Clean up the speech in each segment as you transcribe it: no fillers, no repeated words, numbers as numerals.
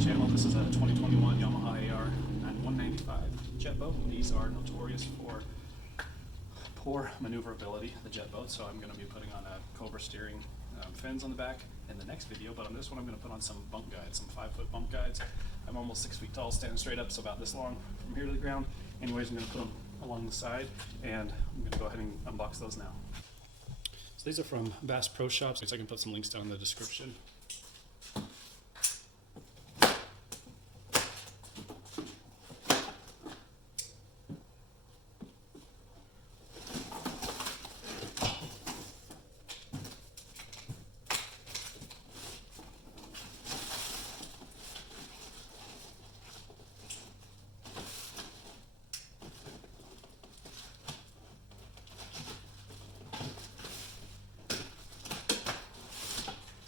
channel. This is a 2021 Yamaha AR195 jet boat. These are notorious for poor maneuverability, the jet boat, so I'm going to be putting on a Cobra steering fins on the back in the next video, but on this one I'm going to put on some bunk guides, some 5-foot bunk guides. I'm almost 6 feet tall, standing straight up, so about this long from here to the ground. Anyways, I'm going to put them along the side, and I'm going to go ahead and unbox those now. So these are from Bass Pro Shops, so I can put some links down in the description.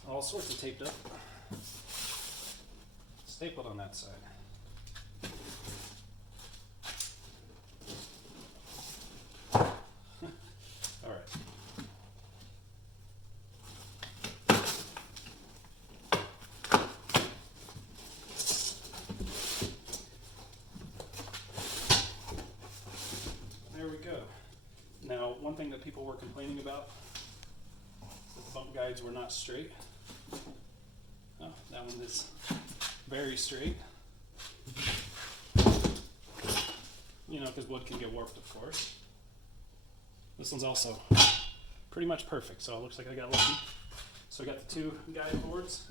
All sorts of taped up, stapled on that side. All right. There we go. Now, one thing that people were complaining about is that the bump guides were not straight. Oh, that one is very straight. You know, because wood can get warped, of course. This one's also pretty much perfect, so it looks like I got lucky. So I got the two guide boards.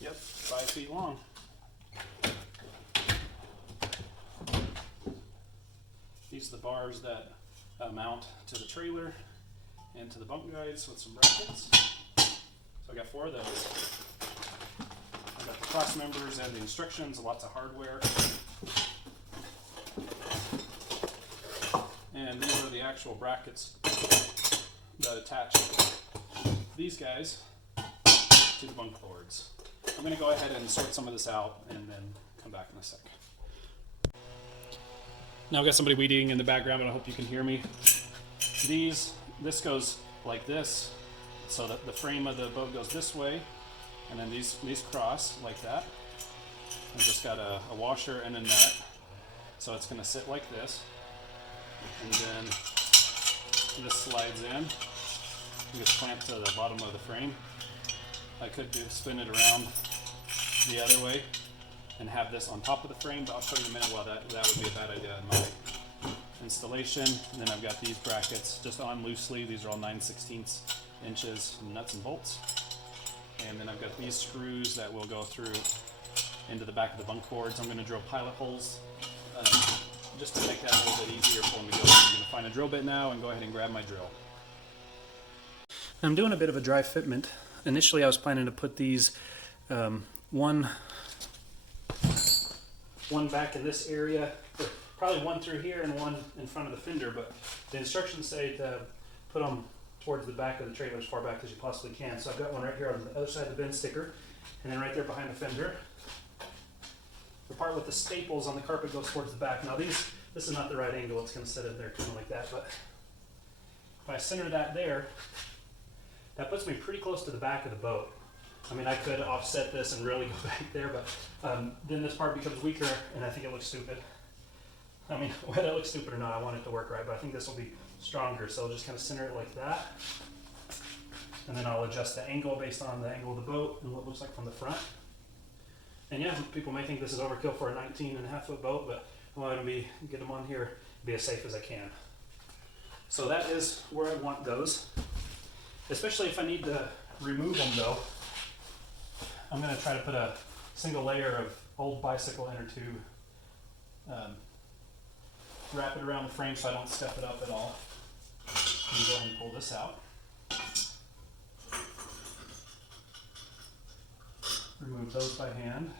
Yep, 5 feet long. These are the bars that mount to the trailer and to the bunk guides with some brackets. So I got 4 of those. I got the cross members and the instructions, lots of hardware. And these are the actual brackets that attach these guys to the bunk boards. I'm going to go ahead and sort some of this out and then come back in a sec. Now I've got somebody weeding in the background, but I hope you can hear me. This goes like this, so that the frame of the boat goes this way, and then these cross like that. I've just got a washer and a nut, so it's going to sit like this, and then this slides in. It gets clamped to the bottom of the frame. I could spin it around the other way and have this on top of the frame, but I'll show you in a minute why that would be a bad idea in my installation. And then I've got these brackets just on loosely. These are all 9/16 inches nuts and bolts. And then I've got these screws that will go through into the back of the bunk boards. I'm going to drill pilot holes just to make that a little bit easier for me to go. I'm going to find a drill bit now and go ahead and grab my drill. I'm doing a bit of a dry fitment. Initially I was planning to put these one back in this area, probably one through here and one in front of the fender, but the instructions say to put them towards the back of the trailer as far back as you possibly can. So I've got one right here on the other side of the bin sticker, and then right there behind the fender. The part with the staples on the carpet goes towards the back. Now this is not the right angle, it's going to sit in there kind of like that, but if I center that there, that puts me pretty close to the back of the boat. I mean, I could offset this and really go back there, but then this part becomes weaker, and I think it looks stupid. I mean, whether it looks stupid or not, I want it to work right, but I think this will be stronger, so I'll just kind of center it like that. And then I'll adjust the angle based on the angle of the boat and what it looks like from the front. And yeah, people may think this is overkill for a 19.5-foot boat, but I want to get them on here, be as safe as I can. So that is where I want those. Especially if I need to remove them though, I'm going to try to put a single layer of old bicycle inner tube, wrap it around the frame so I don't step it up at all. And go ahead and pull this out. Remove those by hand.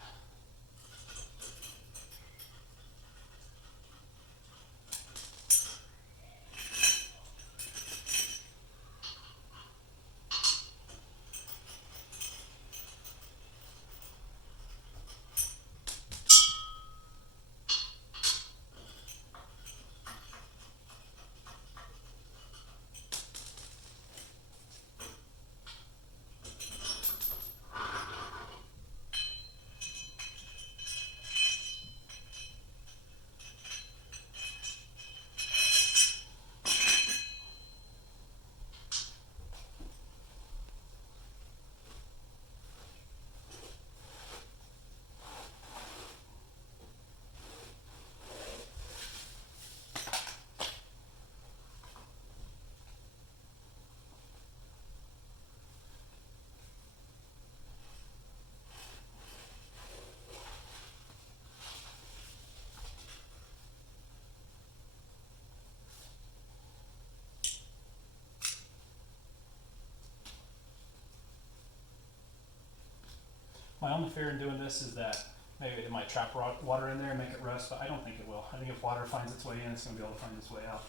My only fear in doing this is that maybe it might trap water in there and make it rust, but I don't think it will. I think if water finds its way in, it's going to be able to find its way out.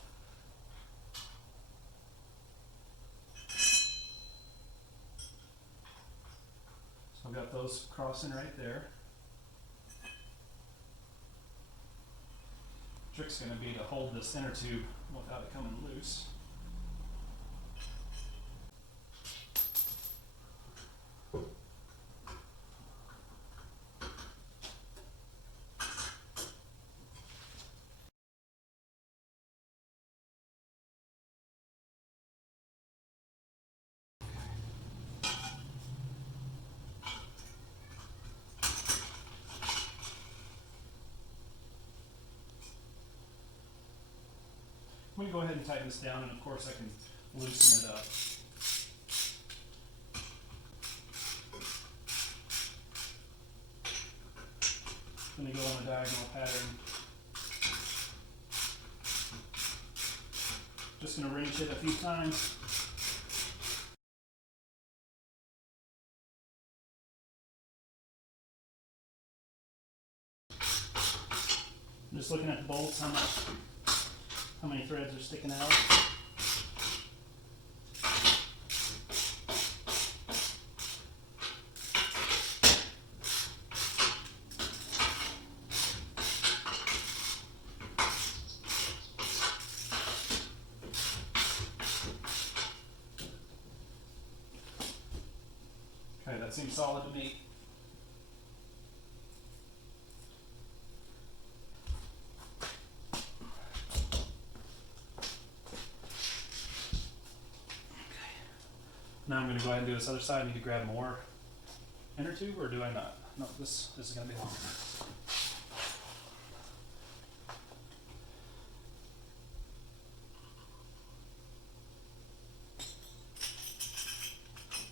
So I've got those crossing right there. Trick's going to be to hold this inner tube without it coming loose. I'm going to go ahead and tighten this down, and of course I can loosen it up. I'm going to go on a diagonal pattern. Just going to wrench it a few times. I'm just looking at the bolts, how many threads are sticking out. Okay, that seems solid to me. Now I'm going to go ahead and do this other side. I need to grab more inner tube, or do I not? No, this is going to be long enough.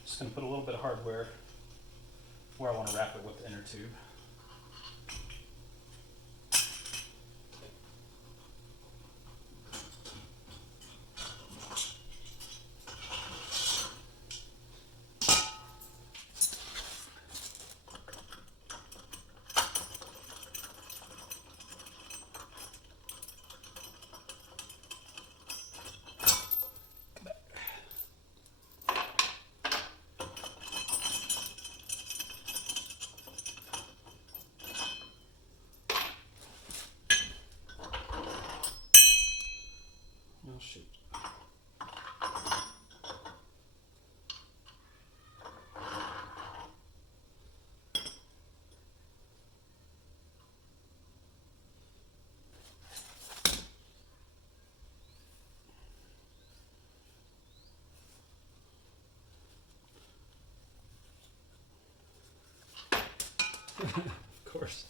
Just going to put a little bit of hardware where I want to wrap it with the inner tube. Oh shoot. Of course.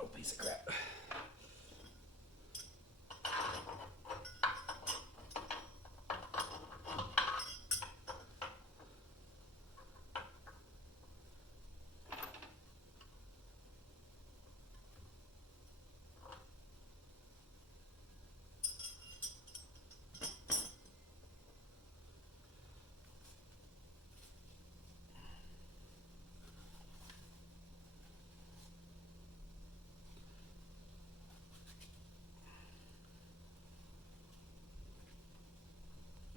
Oh, piece of crap.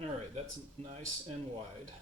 All right, that's nice and wide.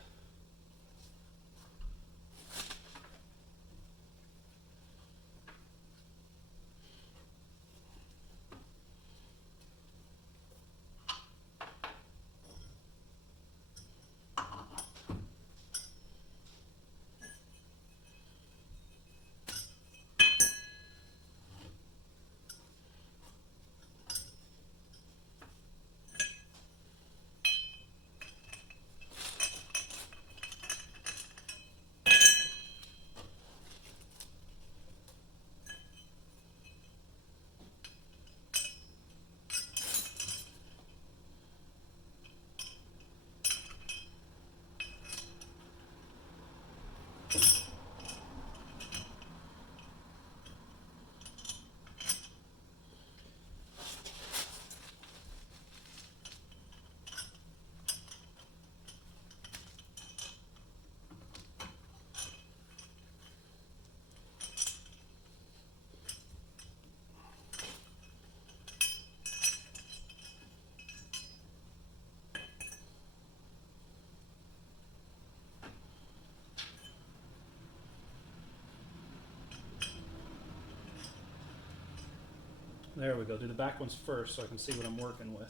There we go. Do the back ones first so I can see what I'm working with.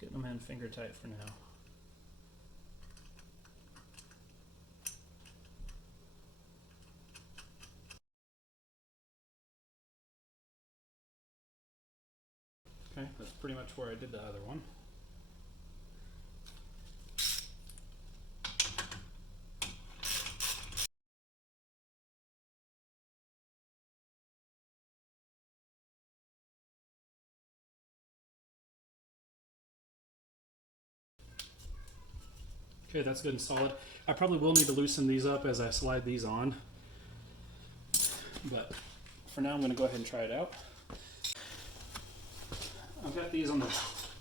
Getting them in finger tight for now. Okay, that's pretty much where I did the other one. Okay, that's good and solid. I probably will need to loosen these up as I slide these on, but for now I'm going to go ahead and try it out. I've got these on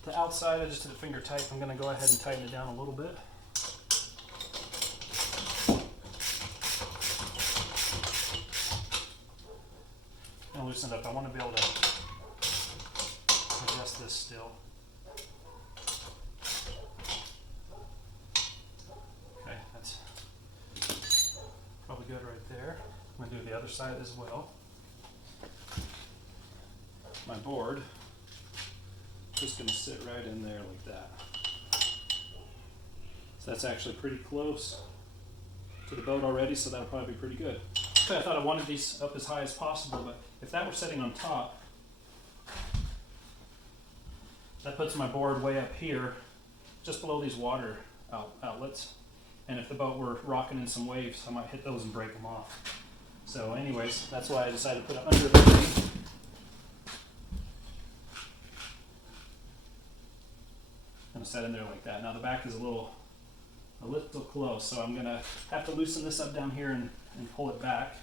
the outside. I just did a finger tight. I'm going to go ahead and tighten it down a little bit. And loosen it up. I want to be able to adjust this still. Okay, that's probably good right there. I'm going to do the other side as well. My board just going to sit right in there like that. So that's actually pretty close to the boat already, so that'll probably be pretty good. Okay, I thought I wanted these up as high as possible, but if that were sitting on top, that puts my board way up here, just below these water outlets. And if the boat were rocking in some waves, I might hit those and break them off. So anyways, that's why I decided to put it under the thing. I'm going to set in there like that. Now the back is a little close, so I'm going to have to loosen this up down here and pull it back.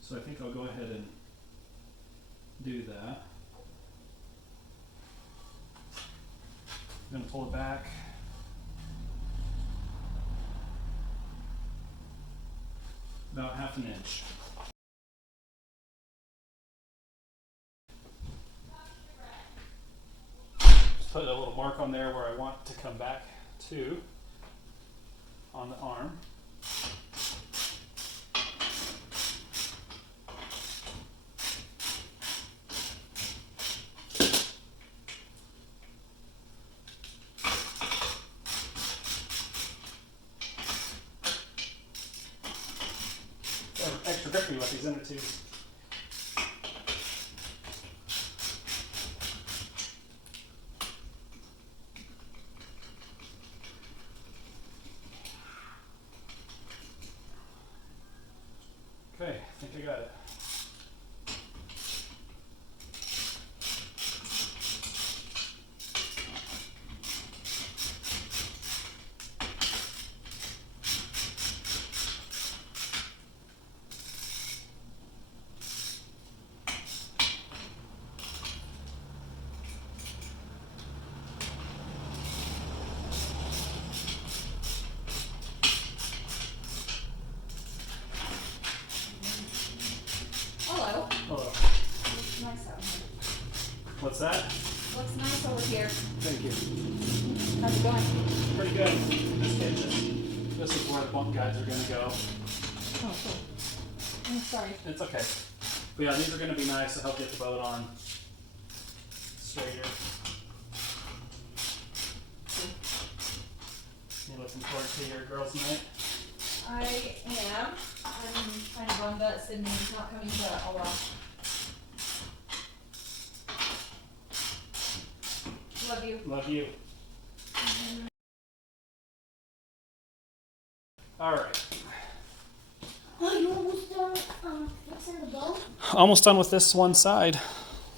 So I think I'll go ahead and do that. I'm going to pull it back. About 1/2 inch. Just put a little mark on there where I want it to come back to on the arm. Extra grippy with these inner tubes. Okay, I think I got it. Hello. Hello. Looks nice out here. What's that? Looks nice over here. Thank you. How's it going? Pretty good. Just getting this is where the bunk guides are going to go. Oh, cool. I'm sorry. It's okay. But yeah, these are going to be nice to help get the boat on straighter. You looking forward to your girls' night? I am. I'm kind of bummed that Sydney's not coming, but oh well. Love you. Love you. All right. Oh, you almost done fixing the boat? Almost done with this one side.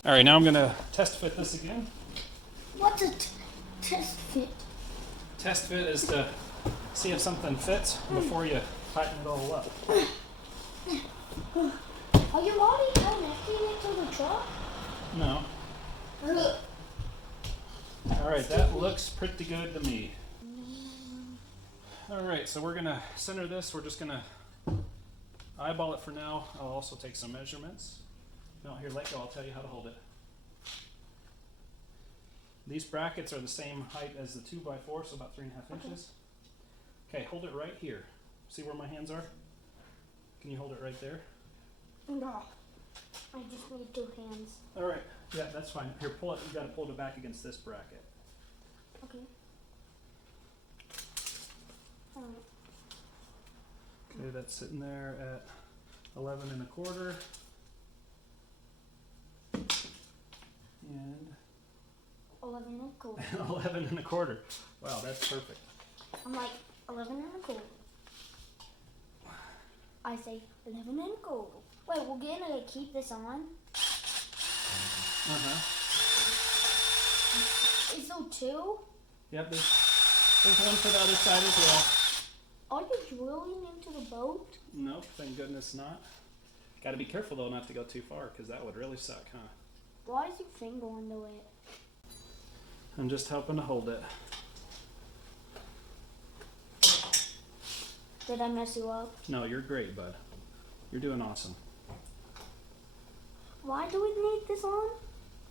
All right, now I'm going to test fit this again. What's a test fit? test fit is to see if something fits before you tighten it all up. Are you already connecting it to the truck? No. Alright, that looks pretty good to me. Alright, so we're going to center this. We're just going to eyeball it for now. I'll also take some measurements. No, here, let go. I'll tell you how to hold it. These brackets are the same height as the 2x4, so about 3.5 inches. Okay, hold it right here. See where my hands are? Can you hold it right there? No. I just need 2 hands. Alright, yeah, that's fine. Here, pull it. You got to pull it back against this bracket. Okay. Alright. Okay, that's sitting there at 11 1/4. And 11 1/4. 11 1/4. Wow, that's perfect. I'm like 11 1/4. I say 11 1/4. Wait, we're gonna keep this on? Is there 2? Yep, there's one for the other side as well. Are you drilling into the boat? Nope, thank goodness not. Got to be careful though not to go too far because that would really suck, huh? Why is your finger into it? I'm just helping to hold it. Did I mess you up? No, you're great, bud. You're doing awesome. Why do we need this on?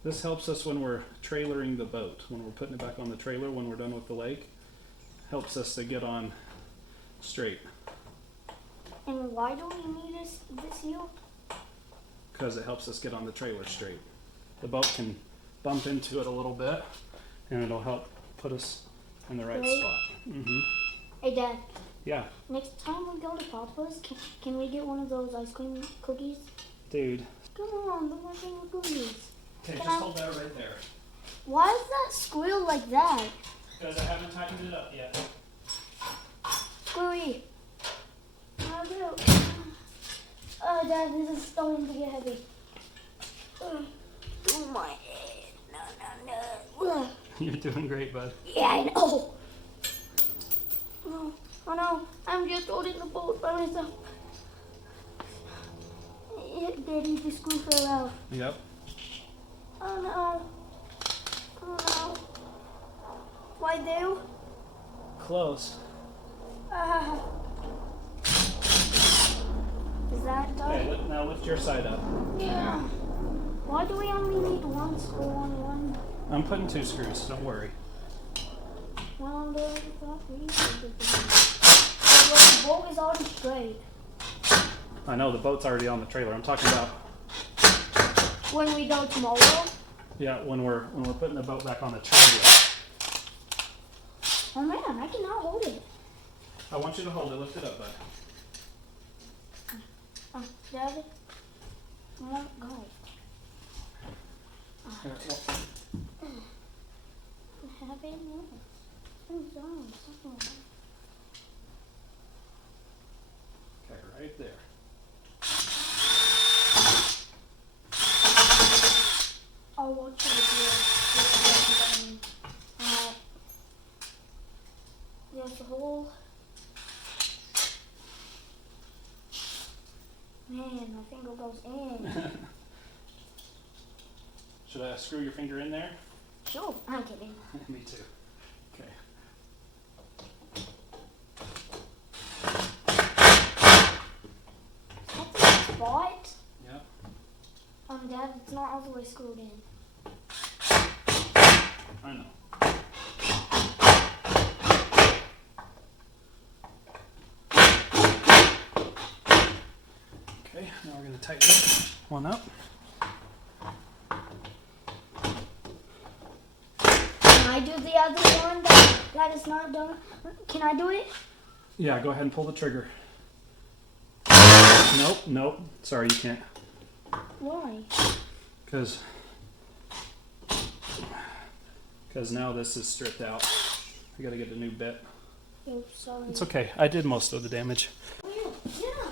This helps us when we're trailering the boat, when we're putting it back on the trailer when we're done with the lake. Helps us to get on straight. And why do we need this here? Because it helps us get on the trailer straight. The boat can bump into it a little bit and it'll help put us in the right Really? spot. Mm-hmm. Hey Dad, Yeah, next time we go to Papa's, can we get one of those ice cream cookies? dude. Come on, the one thing with cookies. Okay, Can just I- hold that right there. Why is that squeal like that? Because I haven't tightened it up yet. Squealy. How do? Oh, Dad, this is starting to get heavy. Oh my head. No. You're doing great, bud. Yeah, I know. Oh no, I'm just holding the boat by myself. Daddy, the screw fell out. Yep. Oh no. Oh no. Why do? Close. Is that done? Okay, now lift your side up. Yeah. Why do we only need one screw on one? I'm putting 2 screws, don't worry. Well, the boat is already straight. I know the boat's already on the trailer. I'm talking about, When we go tomorrow? yeah, when we're putting the boat back on the trailer. Oh man, I cannot hold it. I want you to hold it. Lift it up, bud. Daddy, I won't go. Here, well, Happy New Year. okay, right there. I'll watch it with you. There's a hole. Man, my finger goes in. Should I screw your finger in there? Sure, I'm kidding. Me too. Okay. That's a spot. Yep. Dad, it's not all the way screwed in. I know. Okay, now we're going to tighten this one up. Can I do the other one that is not done? Can I do it? Yeah, go ahead and pull the trigger. Nope. Sorry, you can't. Why? Because now this is stripped out. I got to get a new bit. Oh, sorry. It's okay. I did most of the damage. Yeah.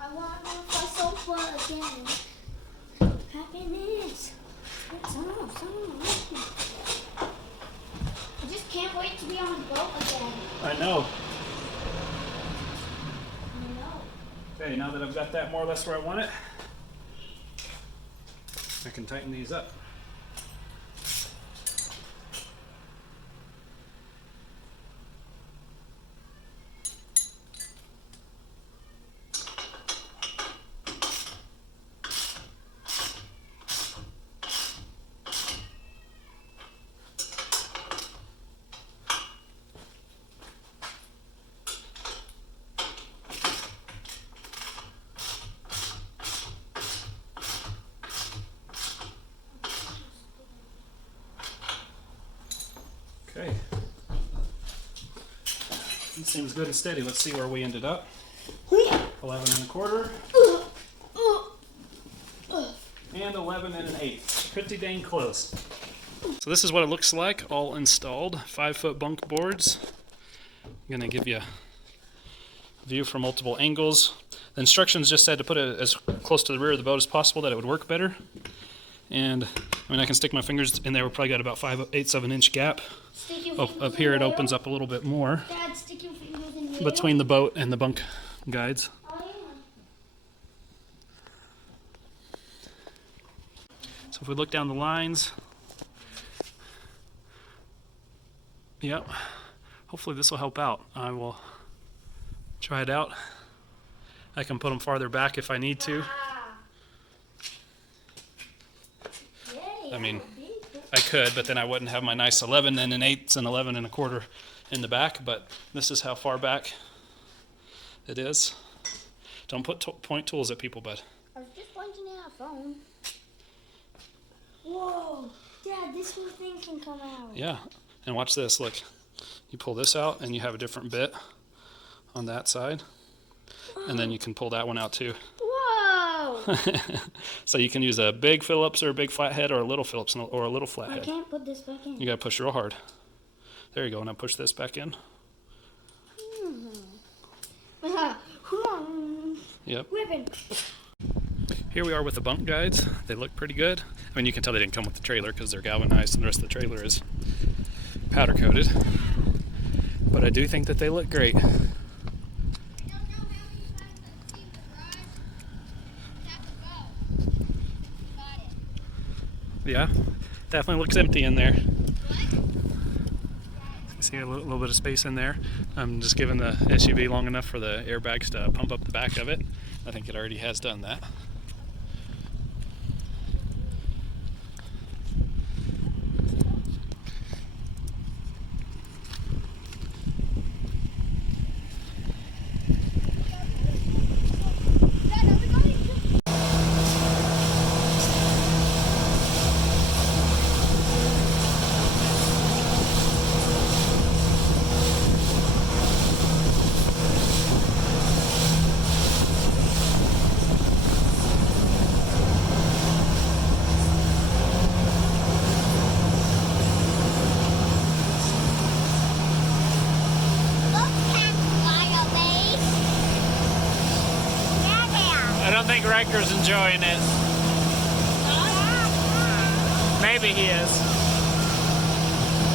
I want to go for sofa again. Happy New I just can't wait to be on a boat again. I know. I know. Okay, now that I've got that more or less where I want it, I can tighten these up. Okay. This seems good and steady. Let's see where we ended up. 11 1/4 and 11 1/8. Pretty dang close. So this is what it looks like all installed. 5-foot bunk boards. I'm gonna give you a view from multiple angles. The instructions just said to put it as close to the rear of the boat as possible, that it would work better. And I mean, I can stick my fingers in there. We probably got about 5/8 of an inch gap. Up here it opens up a little bit more. Dad, stick your fingers in there. Between the boat and the bunk guides. Oh, yeah. So if we look down the lines, yep, hopefully this will help out. I will try it out. I can put them farther back if I need to. I mean, I could, but then I wouldn't have my nice 11 1/8 and 11 1/4 in the back, but this is how far back it is. Don't put point tools at people, bud. I was just pointing at a phone. Whoa, Dad, this whole thing can come out. Yeah, and watch this, look. You pull this out and you have a different bit on that side, and then you can pull that one out too. Whoa! So you can use a big Phillips or a big flathead or a little Phillips or a little I flathead. can't put this back in. You gotta push real hard. There you go, now push this back in. Yep. Ribbon. Here we are with the bunk guides. They look pretty good. I mean, you can tell they didn't come with the trailer because they're galvanized and the rest of the trailer is powder coated. But I do think that they look great. Yeah, definitely looks empty in there. See a little bit of space in there. I'm just giving the SUV long enough for the airbags to pump up the back of it. I think it already has done that. I don't think Riker's enjoying it. Maybe he is.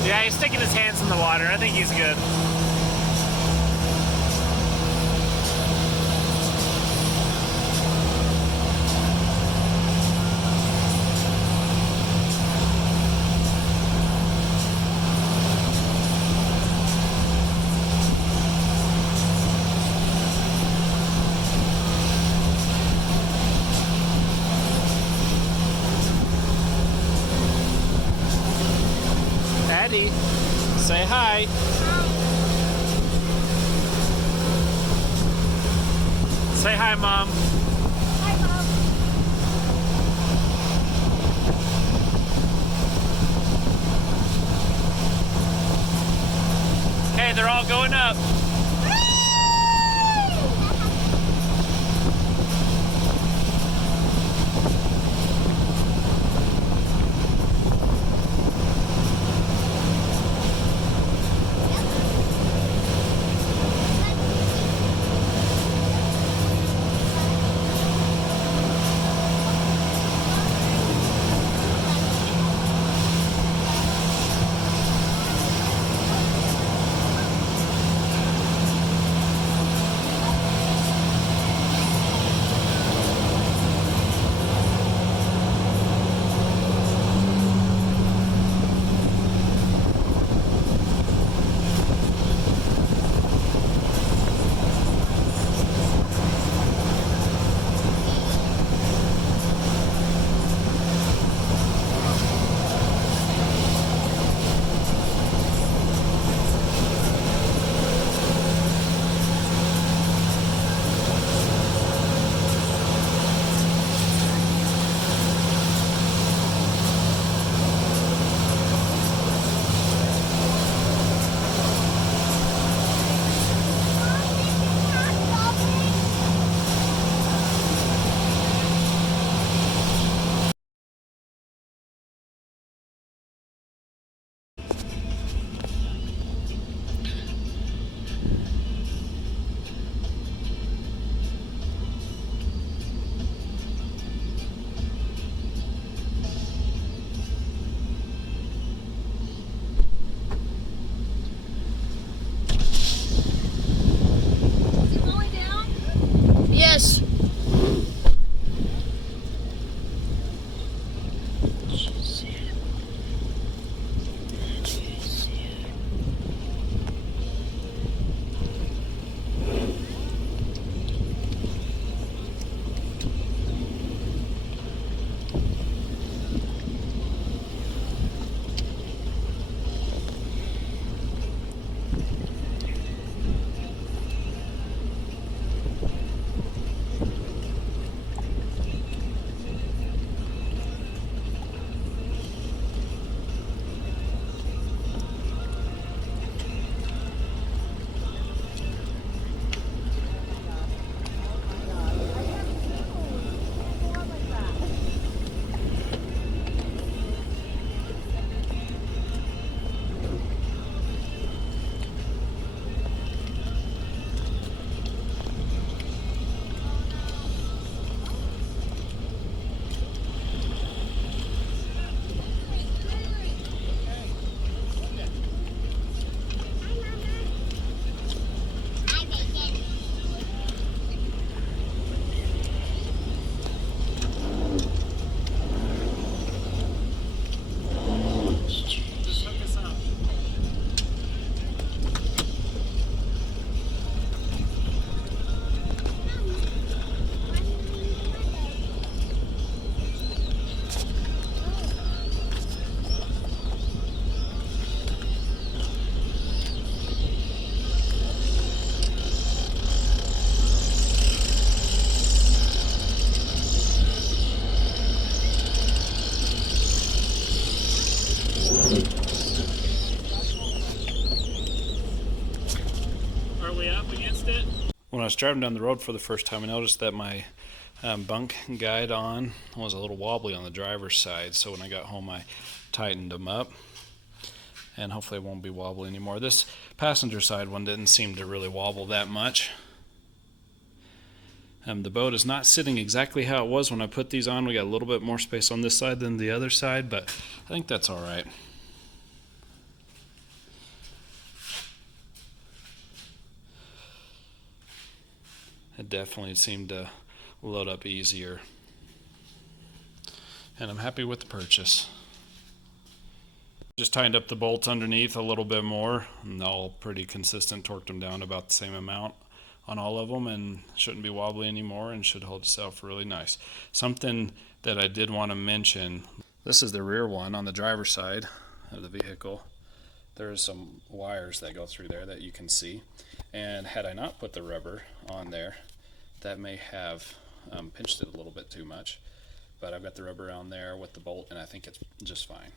Yeah, he's sticking his hands in the water. I think he's good. Daddy, say hi. Say hi, Mom. Hi, Mom. Okay, they're all going up. When I was driving down the road for the first time, I noticed that my bunk guide on was a little wobbly on the driver's side. So when I got home, I tightened them up, and hopefully it won't be wobbly anymore. This passenger side one didn't seem to really wobble that much. The boat is not sitting exactly how it was when I put these on. We got a little bit more space on this side than the other side, but I think that's all right. It definitely seemed to load up easier, and I'm happy with the purchase. Just tightened up the bolts underneath a little bit more, and all pretty consistent. Torqued them down about the same amount on all of them, and shouldn't be wobbly anymore, and should hold itself really nice. Something that I did want to mention, this is the rear one on the driver's side of the vehicle. There's some wires that go through there that you can see, and had I not put the rubber on there, that may have pinched it a little bit too much, but I've got the rubber on there with the bolt, and I think it's just fine.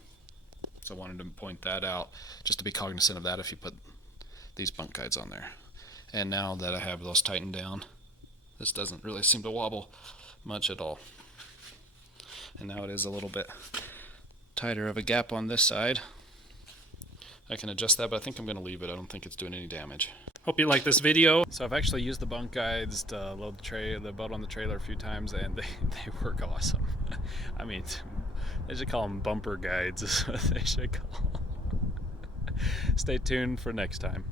So I wanted to point that out, just to be cognizant of that if you put these bunk guides on there. And now that I have those tightened down, this doesn't really seem to wobble much at all. And now it is a little bit tighter of a gap on this side. I can adjust that, but I think I'm going to leave it. I don't think it's doing any damage. Hope you like this video. So I've actually used the bunk guides to load the boat on the trailer a few times, and they work awesome. I mean, they should call them bumper guides is what they should call them. Stay tuned for next time.